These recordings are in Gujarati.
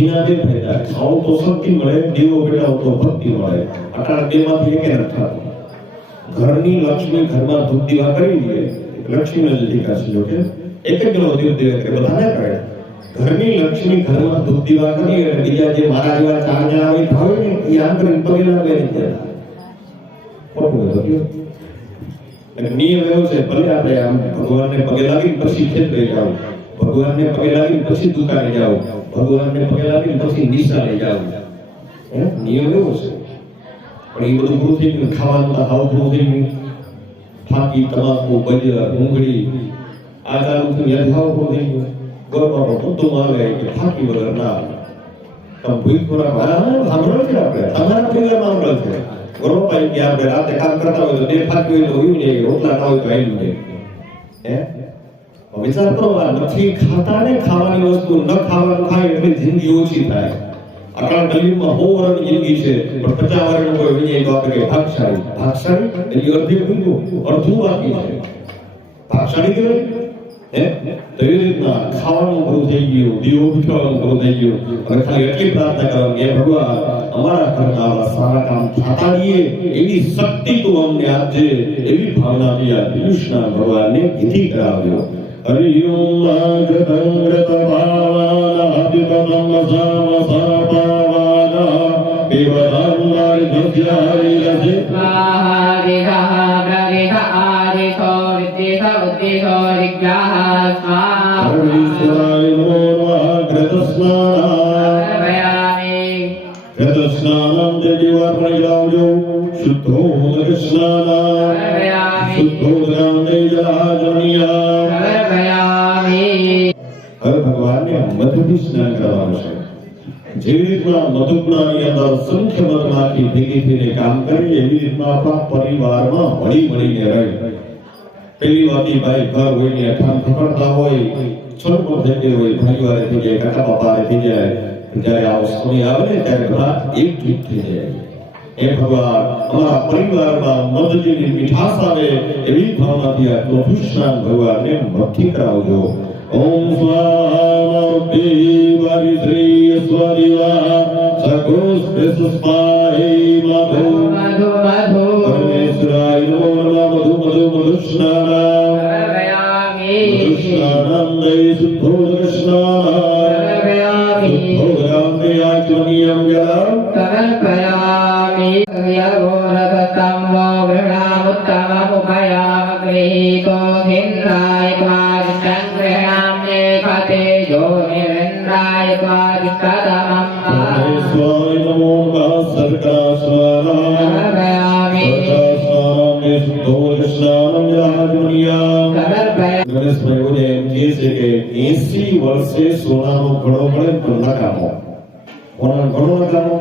ઘીના બે ફાયદા, ખાવ તો શક્તિ મળે, દીવો બેટાવો તો ભક્તિ મળે. અટાણ બેમાંથી એકે નથી થતું. ઘરની લક્ષ્મી ઘરમાં ધૂપ દીવા કરી લે, લક્ષ્મીનો જ અધિકાર છે. જો કે એક જ નો ધૂપ દીવા કે બધા ના કરે. ઘરની લક્ષ્મી ઘરમાં ધૂપ દીવા કરી એટલે બીજા જે મારા જેવા ચાર જણા આવી ભાવે ને એ આમ કરીને પગે લાગે નહીં. ખોટું હતું. એટલે નિયમ એવો છે, ભલે આપણે આમ ભગવાનને પગે લાગી પછી ખેતરે જાવ, ભગવાનને પગે લાગી પછી દુકાને જાવ, ભગવાનને પગે લાગી પછી નિશાળે જાવ. નિયમ એવો છે. પણ એ બધું પૂરું થઈ ગયું. ખાવાનું તો હાવ પૂરું થઈ ગયું. ફાકી, તમાકુ, બજર, ડુંગળી આ ચાલુ થયું. યાદ હાવ પૂરું થઈ ગયું. ગોળવાનો બધું આવે કે ફાકી વગર ના આવે. તમે ભૂખ ખોરાક સાંભળો છે આપણે તમારા પરિવારમાં સાંભળો છે. ગોળપાઈ કે આપણે રાતે કામ કરતા હોય તો બે ફાકી હોય તો ઉઈ ને રોટલા ના હોય તો આવી જાય. વિચાર કરો, આ નથી ખાતા ને ખાવાની વસ્તુ ન ખાવાનું ખાય એટલે જિંદગી ઓછી થાય. આટલા કલયુગમાં 100 વર્ષની જિંદગી છે પણ 50 વર્ષનો કોઈ વિજય તો આપણે ભાગશાળી. ભાગશાળી એટલે અડધી ભૂલું અડધું બાકી છે. ભાગશાળી કહેવાય. તો એ રીતના ખાવાનું પૂરું થઈ ગયું, દીવો બુਝવાનું પૂરું થઈ ગયું. હવે ખાલી એટલી પ્રાર્થના કરવાની, હે ભગવાન અમારા ઘરના આવા સારા કામ થતા રહીએ એવી શક્તિ તું અમને આપજે, એવી ભાવનાથી આ કૃષ્ણ ભગવાનને વિધિ કરાવજો. હરિઓમ જતંગ્રત ભાવાના અભિતમ સમસાપાવાના દેવધામનારી ધ્યારી રજે સ્વાહા દેહા બ્રગેહા આદેશો વિદ્યેશો ઉદ્દેશો રિગ્યાહ સ્વાહા. હરિશ્વરાય નમો નમઃ. ઘૃતસ્નાનમ તે જીવાર્પણ કરાવજો. શુદ્ધોદક સ્નાનમ શુદ્ધોદકાંતે જલાજનિયા. હવે ભગવાનને મધુથી સ્નાન કરવાનું છે. જેવી રીતના મધુપણાની અંદર સંખ્ય મધમાંથી ભેગી થઈને કામ કરી, એવી રીતના આપણા પરિવારમાં હળી મળીને રહે. પેલી વાતી ભાઈ ઘર હોય ને ઠામ ઠકડતા હોય, છોડપણ થઈ ગઈ હોય, ભાઈવારે થઈ જાય, કાકા બાપારે થઈ જાય. જ્યારે આ સમય આવે ને ત્યારે બધા એકજૂથ થઈ જાય. હે ભગવાન અમારા પરિવારમાં મધ જેવી મીઠાશ આવે એવી ભાવનાથી આ કૃષ્ણ ભગવાનને મધથી કરાવજો. ઓમ સ્વાહા પરિશ્રી સ્વરિવા સકોસ પ્રસસ્માહે મધુ મધુ મધુ પરમેશ્વરાય નમો નમઃ. મધુ મધુ મધુસ્નાનમ મધુસ્નાનમ દૈ શુદ્ધોદક સ્નાનમ શુદ્ધોદકાંતે આચમનીયમ જલમ તર્પયામિ. યગોરગતમ વો ગૃહામુત્તમમ ઉપયામગ્રહીતો હિન્દ્રાય ક્વાદિષ્ટં ગૃહામ્ને ખતે જો નિરેન્દ્રાય ક્વાદિષ્ટતમમ. પરમેશ્વરાય નમો નમઃ. સર્વકાસ્વાનામ સર્વકાસ્વાનામ શુદ્ધોદક સ્નાનમ જલાજમનીયમ. ગણેશભાઈ એમ કહે છે કે 80 વર્ષે સોનાનો ઘડો મળે તો નકામો. કોનો ઘડો નકામો?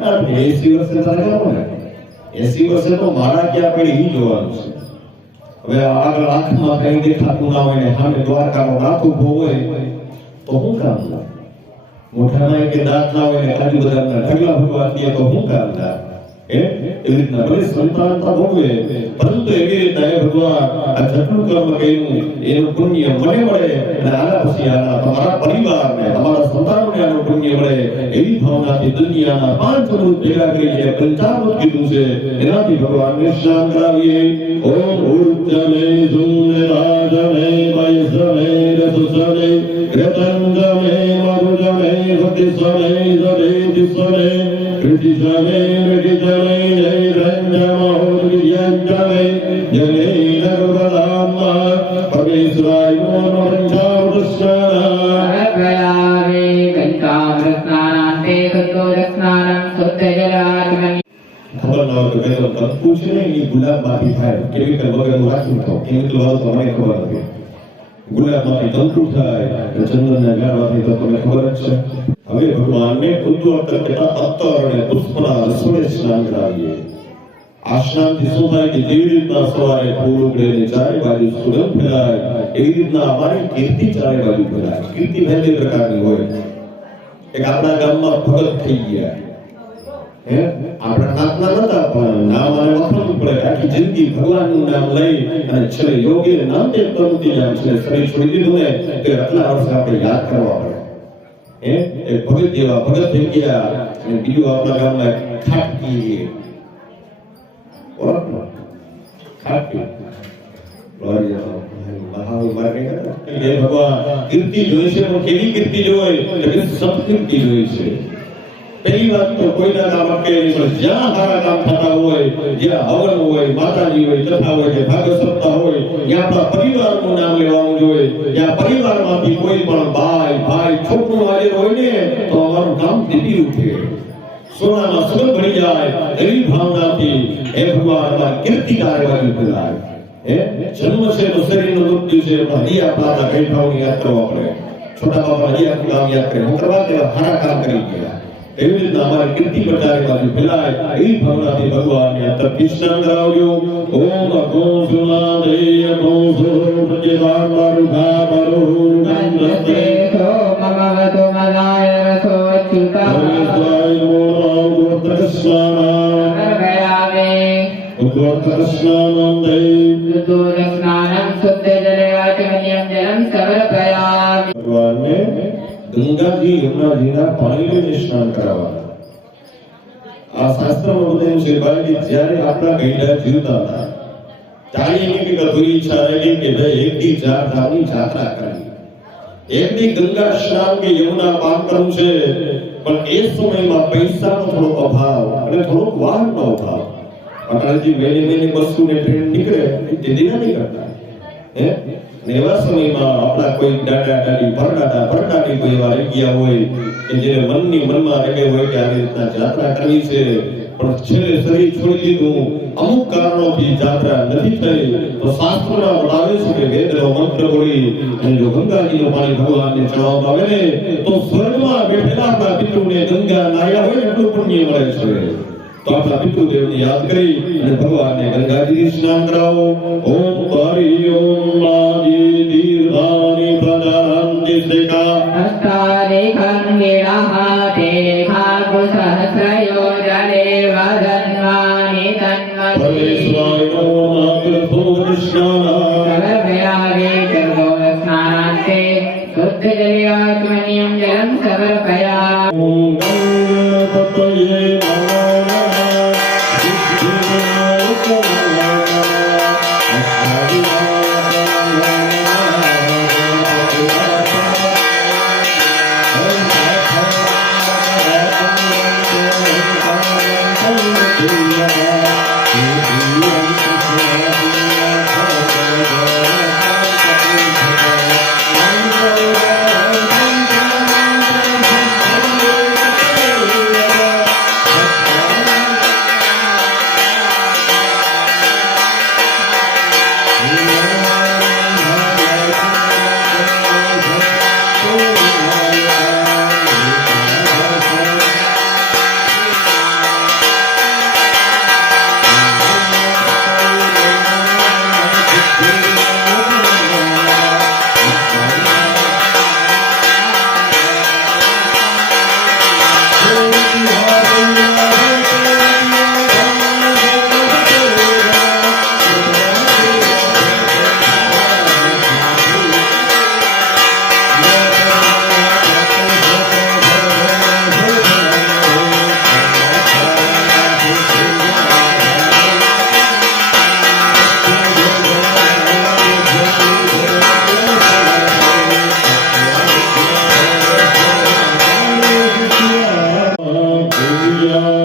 80 વર્ષે તો નકામો ને. 80 વર્ષે તો મારા ક્યાં પેઢી ઈ જોવાનું છે. હવે આગળ આંખમાં કઈ દેખાતું ના હોય ને સામે દ્વારકાનો નાથ ઉભો હોય તો શું કામ ના? મોઢામાં કે દાંત ના હોય ને કાજુ બદામના ઢગલા ભગવાન દે તો શું કામ ના? એવી રીતના ભલે સંતાનતા ભોગવે, પરંતુ એવી રીતના હે ભગવાન આ જેટલું કર્મ કર્યું એનું પુણ્ય મને મળે અને આના પછી આના તમારા પરિવારને તમારા સંતાનોને આનું પુણ્ય મળે એવી ભાવનાથી દુનિયાના 5 અમૃત ભેગા કરીને પંચામૃત કીધું છે. એનાથી ભગવાનને સ્નાન કરાવીએ. ઓમ ઉર્જમે સુંદરાજમે વૈષ્ણવે રસુસને ઘૃતંજમે મધુજમે ભક્તિસને જલેતિસને કૃતિસને મૃતિજને જય રંજમહોર્યજમે જને નર્મદામ. પરમેશ્વરાય નમો નમઃ. કંકામૃતસ્નાનાંતે શુદ્ધોદકસ્નાનમ શુદ્ધજલાત્મનિ. ખબર ન હોય તો કે તત્પુ છે ને એ ગુલાબમાંથી થાય. કેમિકલ વગરનું રાખ્યું તો કેમિકલ વાળું તો મને ખબર નથી. ગુલાબમાંથી તંતુ થાય, ચંદનના ગાળવાથી તો તમને ખબર જ છે. હવે ભગવાનને અત્તર અને પુષ્પના રસોડે સ્નાન કરાવીએ. આ સ્નાનથી શું થાય કે જેવી રીતના સવારે ફૂલ ઉગડે ને ચારે બાજુ સુગંધ ફેલાય, એવી રીતના અમારી કીર્તિ ચારે બાજુ ફેલાય. કીર્તિ બે પ્રકારની હોય. એક આપણા ગામમાં ભગત થઈ ગયા, આપણા નાતના નતા પણ નામ અને વખત પડે. આખી જિંદગી ભગવાનનું નામ લઈ અને છેલ્લે યોગી નામ તે પ્રવૃત્તિ નામ છે શરીર છોડી દીધું ને તે આટલા વર્ષ આપણે યાદ કરવા પડે. એક ભગત જેવા ભગત થઈ ગયા અને બીજું આપણા ગામમાં ખાટકી ખાટકી હે ભગવાન કીર્તિ જોઈ છે પણ કેવી કીર્તિ જોઈ એટલે સત્કીર્તિ જોઈ છે પહેલી વાત તો કોઈના કામ અટકે નહીં પણ જ્યાં સારા કામ થતા હોય જ્યાં હવન હોય માતાજી હોય કથા હોય કે ભાગવત સપ્તાહ હોય ત્યાં આપણા પરિવારનું નામ લેવાનું જોઈએ જ્યાં પરિવારમાંથી કોઈ પણ ભાઈ છોકરું હાજર હોય ને તો અમારું કામ દીદી ઉઠે સોનામાં સુગંધ ભળી જાય એવી ભાવનાથી હે ભગવાન અમારી કીર્તિ કાર્યવાહી ફેલાય જન્મ છે તો શરીરનું મૃત્યુ છે પણ હૈયા પાતા કૈઠાઓની યાદ કરો આપણે છોટા બાપા હૈયા કામ યાદ કરે હું કરવા દેવા સારા કામ કરી ગયા એવી રીતના અમારી કીર્તિ પ્રચારે બાજુ ફેલાય એવી ભાવનાથી ભગવાનને તપથી સ્નાન કરાવજો ઓમ અગો સુનાદેય ગો સુરો પ્રજેદાન બારુધા બારુહું નમસ્તે મમવતો મલાય રસો અચ્યુતા હરિસ્વાય નમો ગોત્રસ્નાન સર્વયામે ગોત્રસ્નાનં દૈ ऋतुरस्नानं शुद्धजलयाचमनीयं जलं समर्पयामि ભગવાનને ગંગાજી યમુનાજીના પાણીને સ્નાન કરાવવાના આ શાસ્ત્રમાં બતાવ્યું છે ભાઈ કે જ્યારે આપણા ગઈડા જીવતા હતા ત્યારે એની એક અધૂરી ઈચ્છા રહી કે ભાઈ એકથી 4 ધામની યાત્રા કરવી એકથી ગંગા સ્નાન કે યમુના પાન કરવું છે પણ એ સમયમાં પૈસાનો થોડો અભાવ અને થોડોક વાહનનો અભાવ અટાણથી મહિને બસો ને ટ્રેન નીકળે તે દિના નહીં કરતા એવા સમયમાં આપણા કોઈ દાદા દાદી પરદાદી કોઈ એવા રહી ગયા હોય કે જેને મનમાં રહે હોય કે આવી રીતના યાત્રા કરવી છે પણ છેલ્લે શરીર છોડી દીધું અમુક કારણોથી યાત્રા નથી થઈ તો શાસ્ત્રમાં બતાવે છે કે વેદનો મંત્ર બોલી અને જો ગંગાજીનું પાણી ભગવાનને ચડાવતા હોય ને તો સ્વર્ગમાં બેઠેલા આપણા પિતૃને ગંગા નાયા હોય એટલું પુણ્ય મળે છે તો આપણા પિતૃદેવને યાદ કરી અને ભગવાનને ગંગાજી સ્નાન કરાવો ઓમ હરિ ઓમ માજી દીર્ઘાની પ્રજાંતિ સેકા હસ્તારે ખંગેળઃ તે ભાગસહસ્રયો જલે વદન્વાનિ તન્મતિ પરમેશ્વરાય નમો નાગરથો કૃષ્ણાના સમર્પયામિ તીર્થોસ્નાનાન્તે શુદ્ધજલયાચમनीयं जलं समर्पयामि ઓમ ગણપતये Yeah.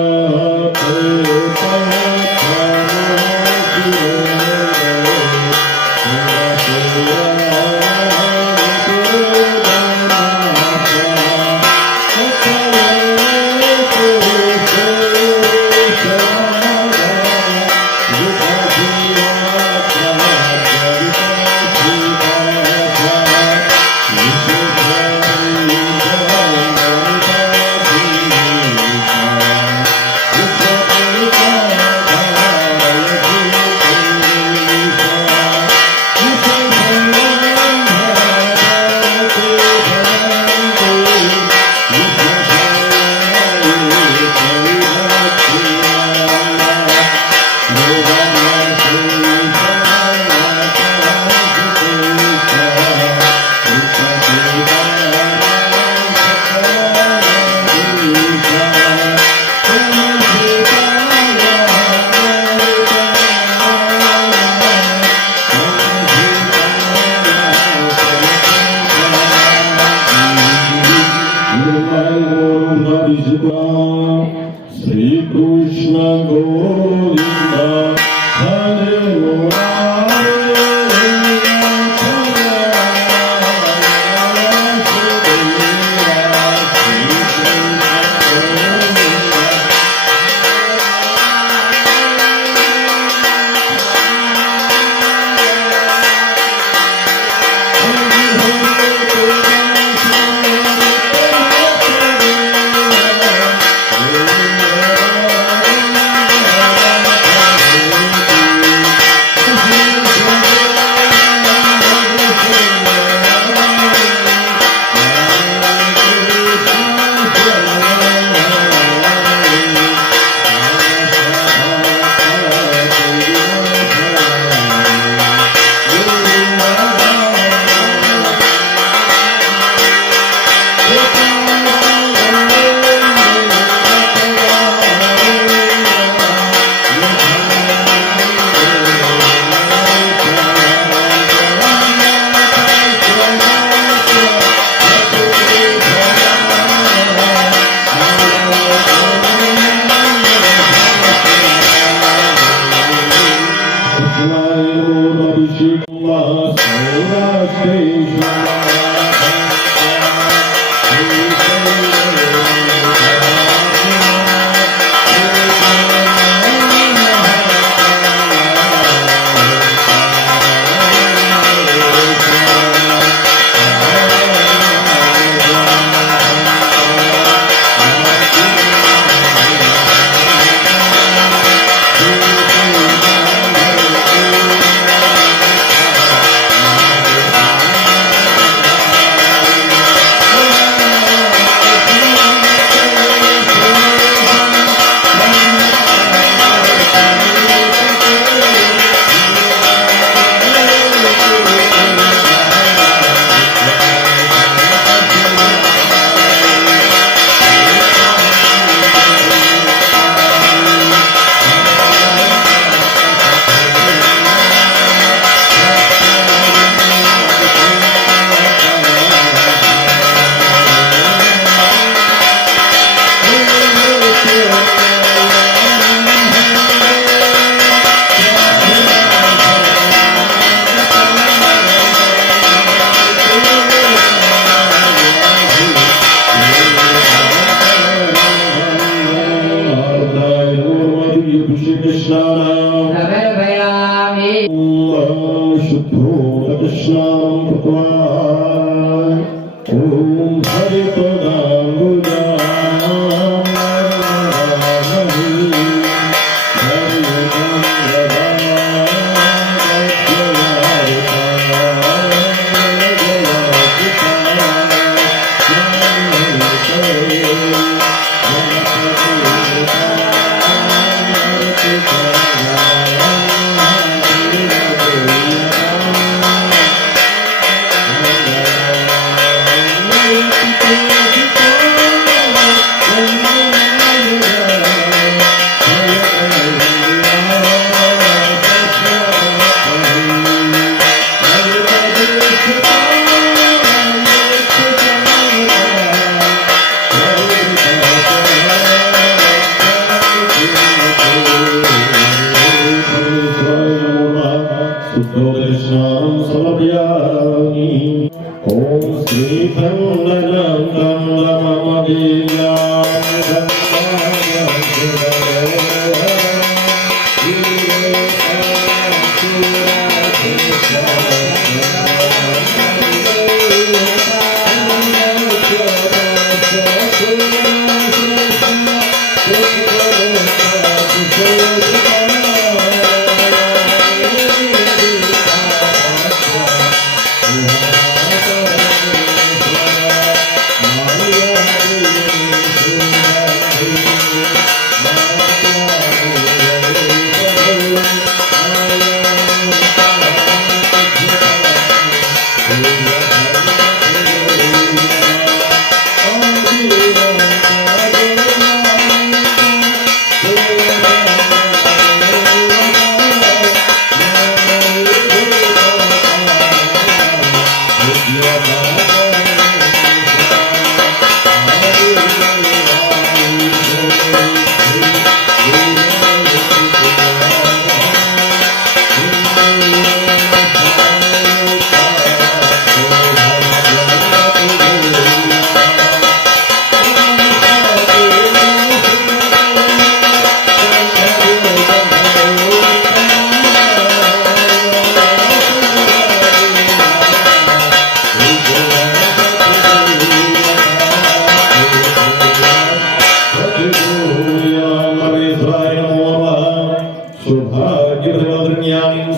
શ્રી કૃષ્ણ ગોવિંદ હરે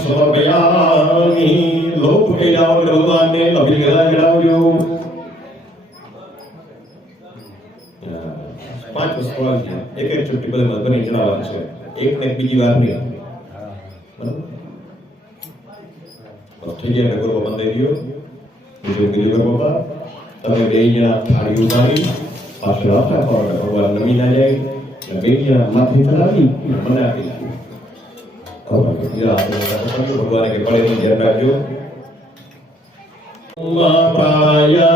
સમર્પયામિ લોક ફૂટી જાઓ એટલે ભગવાનને અભિલ ગદા ચડાવજો 5 વસ્તુ છે એક એક ચુટકી બધા બની ચડાવવાનું છે એક ને બીજી વાર નહીં બરાબર બસ થઈ ગયા ગરબો બંધાઈ ગયો બીજું ગરબો બાપા તમે બે જણા થાળી ઉતારી પાછળ આવતા પણ ભગવાન નમી ના જાય અને બે જણા માથે ચડાવી મને આપી ભગવાને કે પડે ધ્યાન રાખજો બાપાય